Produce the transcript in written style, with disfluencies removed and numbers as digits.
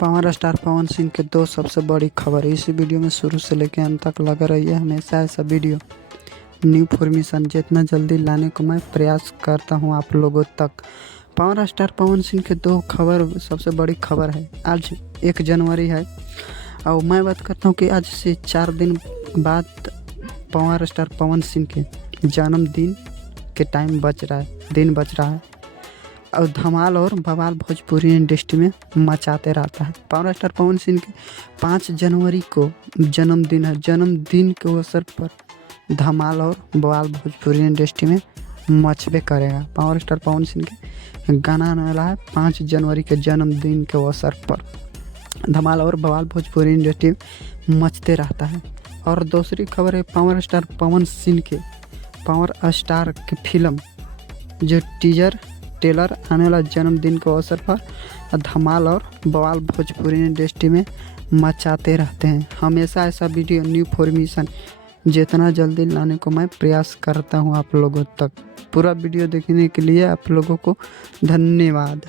Power star Pawan Singh के दो सबसे बड़ी खबर। इस वीडियो में शुरू से लेकर अंत तक लगा रहिए। हमेशा ऐसा वीडियो न्यू इन्फॉर्मेशन जितना जल्दी लाने को मैं प्रयास करता हूं आप लोगों तक। पावर स्टार पवन सिंह के दो खबर सबसे बड़ी खबर है। आज 1 जनवरी है और मैं बात करता हूं कि आज से 4 दिन बाद पावर स्टार पवन सिंह के जन्मदिन के दिन बच रहा है और धमाल और बवाल भोजपुरी इंडस्ट्री में मचाते रहता है। पावर स्टार पवन सिंह के 5 जनवरी को जन्मदिन है। जन्मदिन के अवसर पर धमाल और बवाल भोजपुरी इंडस्ट्री में मचबे करेगा। पावर स्टार पवन सिंह के गाना आने वाला है 5 जनवरी के जन्मदिन के अवसर पर। धमाल और बवाल भोजपुरी इंडस्ट्री में मचते रहता है। और दूसरी खबर है पावर स्टार पवन सिंह के पावर स्टार की फिल्म जो टीजर टेलर आने वाला जन्मदिन के अवसर पर धमाल और बवाल भोजपुरी इंडस्ट्री में मचाते रहते हैं। हमेशा ऐसा वीडियो न्यू इन्फॉर्मेशन जितना जल्दी लाने को मैं प्रयास करता हूं आप लोगों तक। पूरा वीडियो देखने के लिए आप लोगों को धन्यवाद।